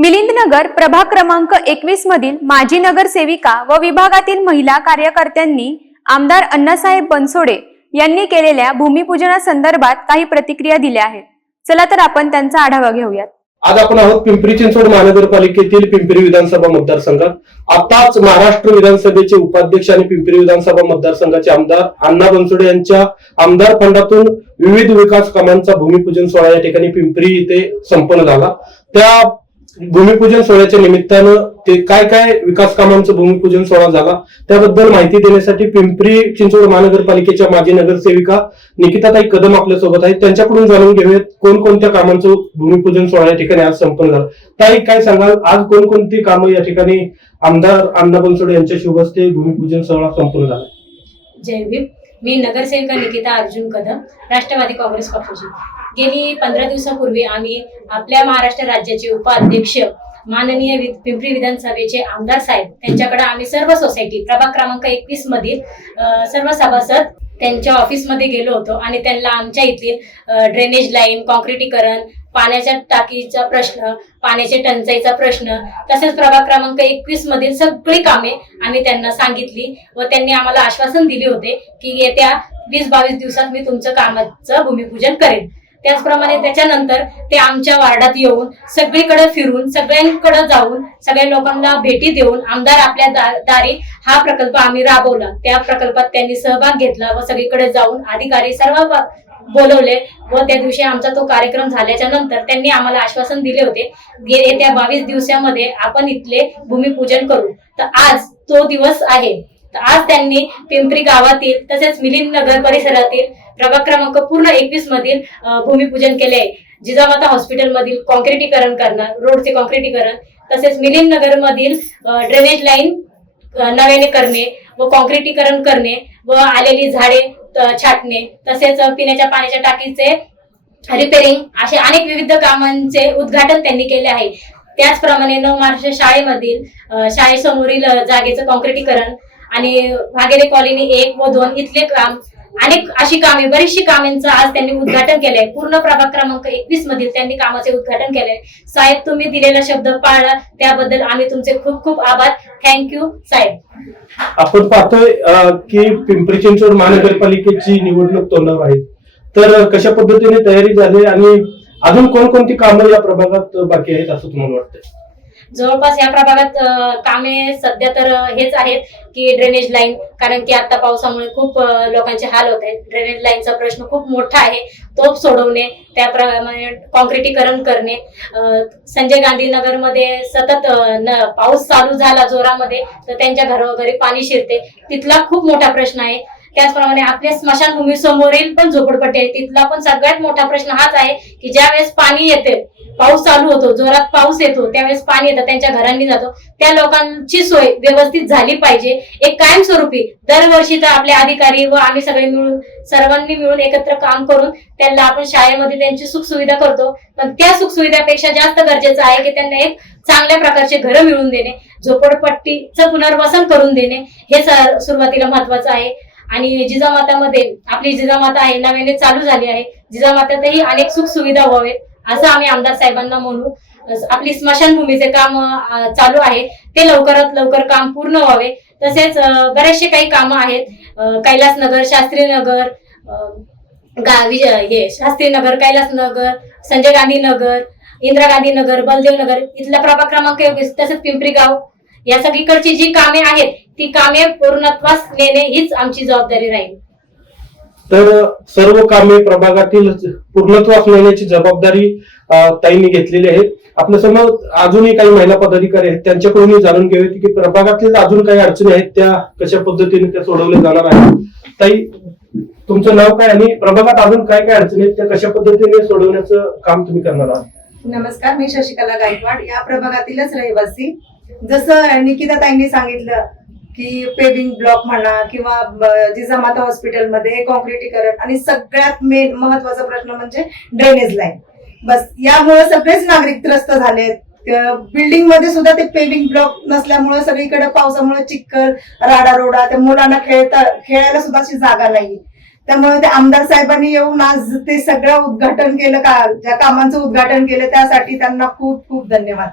मिलिंदनगर प्रभाग क्रमांक एकवीस मधील माजी नगरसेविका व विभागातील महिला कार्यकर्त्यांनी आमदार अण्णासाहेब बनसोडे यांनी केलेल्या भूमिपूजनासंदर्भात काही प्रतिक्रिया दिल्या आहेत. चला तर आपण त्यांचा आढावा घेऊयात. आज आपण आहोत पिंपरी चिंचवड महानगरपालिकेतील पिंपरी विधानसभा मतदारसंघात आताच महाराष्ट्र विधानसभेचे उपाध्यक्ष आणि पिंपरी विधानसभा मतदारसंघाचे आमदार अण्णा बनसोडे यांच्या आमदार फंडातून विविध विकास कामांचा भूमिपूजन सोहळा या ठिकाणी पिंपरी इथे संपन्न झाला. त्या भूमिपूजन सोहळ्याच्या निमित्तानं ते काय काय विकास कामांचं भूमिपूजन सोहळा झाला त्याबद्दल माहिती देण्यासाठी पिंपरी चिंचवड महानगरपालिकेच्या माजी नगरसेविका निकिताताई कदम आपल्यासोबत आहेत. त्यांच्याकडून जाणून घेऊयात कोणकोणत्या कामांचं भूमिपूजन सोहळा या ठिकाणी आज संपन्न झालं. ताई काय सांगाल? आज कोणकोणती कामं या ठिकाणी आमदार अण्णा बनसोडे यांच्या शुभ हस्ते भूमिपूजन सोहळा संपन्न झाला. जय भीम. मी नगरसेविका निकिता अर्जुन कदम राष्ट्रवादी काँग्रेस पक्षाची. गेली पंधरा दिवसापूर्वी आम्ही आपल्या महाराष्ट्र राज्याचे उपाध्यक्ष माननीय पिंपरी विधानसभेचे आमदार साहेब त्यांच्याकडे आम्ही सर्व सोसायटी प्रभाग क्रमांक एकवीस मधील सर्व सभासद त्यांच्या ऑफिसमध्ये गेलो होतो आणि त्यांना आमच्या इथील ड्रेनेज लाईन कॉन्क्रिटीकरण पाण्याच्या टाकीचा प्रश्न पाण्याच्या टंचाईचा प्रश्न तसेच प्रभाग क्रमांक एकवीस मधील सगळी कामे आम्ही त्यांना सांगितली व त्यांनी आम्हाला आश्वासन दिले होते की येत्या वीस बावीस दिवसात मी तुमचं कामाचं भूमिपूजन करेन. त्याचप्रमाणे त्याच्यानंतर ते आमच्या वार्डात येऊन सगळीकडे फिरून सगळ्यांकडे जाऊन सगळ्या लोकांना भेटी देऊन आमदार आपल्या दा- दारी हा प्रकल्प आम्ही राबवला. त्या प्रकल्पात त्यांनी सहभाग घेतला व सगळीकडे जाऊन अधिकारी सर्व बोलवले व त्या दिवशी आमचा तो कार्यक्रम झाल्याच्यानंतर त्यांनी आम्हाला आश्वासन दिले होते येत्या बावीस दिवसामध्ये आपण इथले भूमिपूजन करू. तर आज तो दिवस आहे. तर आज त्यांनी पिंपरी गावातील तसेच मिलिंद नगर परिसरातील प्रभाग क्रमांक पूर्ण एकवीस मधील भूमिपूजन केले आहे. जिजामाता हॉस्पिटल मधील कॉन्क्रिटीकरण करणार रोडचे कॉन्क्रिटीकरण तसेच मिलिंद नगर मधील ड्रेनेज लाईन नव्याने करणे व कॉन्क्रिटीकरण करणे व आलेली झाडे छाटणे तसेच पिण्याच्या पाण्याच्या टाकीचे रिपेरिंग असे अनेक विविध कामांचे उद्घाटन त्यांनी केले आहे. त्याचप्रमाणे नऊ महाराष्ट्र शाळेमधील शाळेसमोरील जागेचं कॉन्क्रिटीकरण आणि भागेरे कॉलनी एक व दोन इथले काम अनेक अशी कामे बरीचशी कामांचं आज त्यांनी उद्घाटन केलंय. पूर्ण प्रभाग क्रमांक एकवीस मधील त्यांनी कामाचे उद्घाटन केलंय. साहेब तुम्ही दिलेला शब्द पाळला त्याबद्दल आम्ही तुमचे खूप खूप आभार. थँक्यू साहेब. आपण पाहतोय की पिंपरी चिंचवड महानगरपालिकेची निवडणूक तोंडावर आहे. तर कशा पद्धतीने तयारी झाली आणि अजून कोणकोणती कामं या प्रभागात बाकी आहेत असं तुम्हाला वाटतंय? जवळपास या प्रभागात कामे सध्या तर हेच आहेत की ड्रेनेज लाईन कारण की आता पावसामुळे खूप लोकांचे हाल होत आहेत. ड्रेनेज लाईनचा प्रश्न खूप मोठा आहे. तो सोडवणे त्याप्रमाणे कॉन्क्रिटीकरण करणे संजय गांधी नगरमध्ये सतत न- पाऊस चालू झाला जोरामध्ये तर त्यांच्या घरोघरी पाणी शिरते. तिथला खूप मोठा प्रश्न आहे. त्याचप्रमाणे आपल्या स्मशानभूमी समोरील पण झोपडपट्टी आहे. तिथला पण सगळ्यात मोठा प्रश्न हाच आहे की ज्या वेळेस पाणी येते पाऊस चालू होतो जोरात पाऊस येतो त्यावेळेस पाणी येतं त्यांच्या घरांनी जातो. त्या लोकांची सोय व्यवस्थित झाली पाहिजे. एक कायमस्वरूपी दरवर्षी तर आपले अधिकारी व आम्ही सगळे मिळून सर्वांनी मिळून एकत्र काम करून त्यांना आपण शाळेमध्ये त्यांची सुखसुविधा करतो. पण त्या सुखसुविधापेक्षा जास्त गरजेचं आहे की त्यांना एक चांगल्या प्रकारचे घरं मिळवून देणे झोपडपट्टीचं पुनर्वसन करून देणे. हे सुरुवातीला महत्वाचं आहे. आणि जिजामातामध्ये आपली जिजामाता आहे नव्याने चालू झाली आहे. जिजामातातही अनेक सुख सुविधा व्हावेत असं आम्ही आमदार साहेबांना म्हणू. आपली स्मशानभूमीचे काम चालू आहे. ते लवकरात लवकर काम पूर्ण व्हावे. तसेच बरेचसे काही कामं आहेत. कैलासनगर शास्त्रीनगर गावी हे शास्त्री हे शास्त्रीनगर कैलासनगर संजय गांधी नगर इंदिरा गांधी नगर बलदेव नगर इथला प्रभाग क्रमांक तसेच पिंपरी गाव. या सगळीकडची जी कामे आहेत ती कामे पूर्णत्वास नेणे हीच आमची जबाबदारी राहील. तर सर्व कामे प्रभागातील पूर्णत्वास नेण्याची जबाबदारी ताईंनी घेतलेली आहे. आपल्यासमोर अजूनही काही महिला पदाधिकारी आहेत त्यांच्याकडूनही जाणून घेऊयात की प्रभागातील अजून काही अडचणी आहेत त्या कशा पद्धतीने त्या सोडवल्या जाणार आहेत. ताई तुमचं नाव काय आणि प्रभागात अजून काय काय अडचणी आहेत त्या कशा पद्धतीने सोडवण्याचं काम तुम्ही करणार आहात? नमस्कार मी शशिकला गायकवाड या प्रभागातीलच रहिवासी. जसं निकिता ताईंनी सांगितलं की पेविंग ब्लॉक म्हणा किंवा जिजामाता हॉस्पिटलमध्ये कॉन्क्रिटीकरण आणि सगळ्यात मेन महत्त्वाचा प्रश्न म्हणजे ड्रेनेज लाईन बस यामुळे सगळेच नागरिक त्रस्त झालेत. बिल्डिंगमध्ये सुद्धा ते पेविंग ब्लॉक नसल्यामुळे सगळीकडे पावसामुळे चिखल राडारोडा त्या मुलांना खेळता खेळायला सुद्धा अशी जागा नाही. त्यामुळे ते आमदार साहेबांनी येऊन आज ते सगळं उद्घाटन केलं का ज्या कामांचं उद्घाटन केलं त्यासाठी त्यांना खूप खूप धन्यवाद.